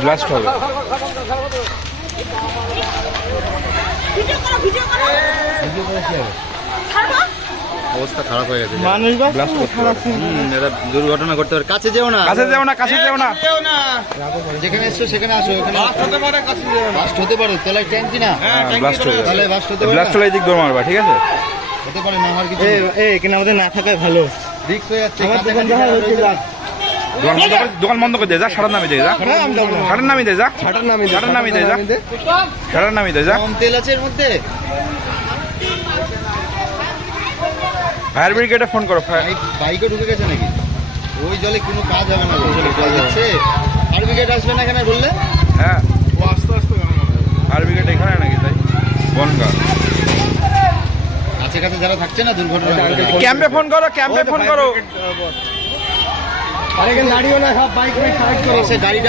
Blast হবে। Video করো video করো ছাড়বো অবস্থা খারাপ হয়ে গেছে। মানুষ ব্লাস্ট করতে পারে। দুর্ঘটনা করতে পারে কাছে যেও না কাছে যেও না। কাছে যেও না। যেখানে এসছো সেখানে আসো এখানে বাস্ট হতে পারে তেলের ট্যাঙ্কি না? ব্লাস্ট হয়ে তাহলে হতে পারে ব্লাস্ট না? হলে দিক দৌড় মারবা ঠিক আছে? হতে পারে না আমার কিছু এ এ এখানে আমাদের না থাকাই ভালো। রিক্স হয়ে যাচ্ছে আমার দোকান দেখা দোকান বন্ধ করে দে যা সাড়ার নামি দে যা। হ্যাঁ সাড়ার নামি দে যা। ছাটার নামে ছাটার নামে দে, যা। সাড়ার নামি দে যা। তেল আছে এর মধ্যে? ফায়ার ব্রিগেডে ফোন করো বাইকে ঢুকে গেছে নাকি? ওই জলে কোনো কাজ হবে না ওই জলে জল দিচ্ছে ফায়ার ব্রিগেড আসবে না এখানে বললে? হ্যাঁ। ও আস্তে আস্তে ফায়ার ব্রিগেড এখানে নাকি তাই? বনগা। কাছে কাছে যারা থাকছে না দুর্ঘটনা ক্যাম্পে ফোন করো ক্যাম্পে ফোন করো। আর দাঁড়িয়েও না সব বাইক বাইক সাইড করো। গাড়িটা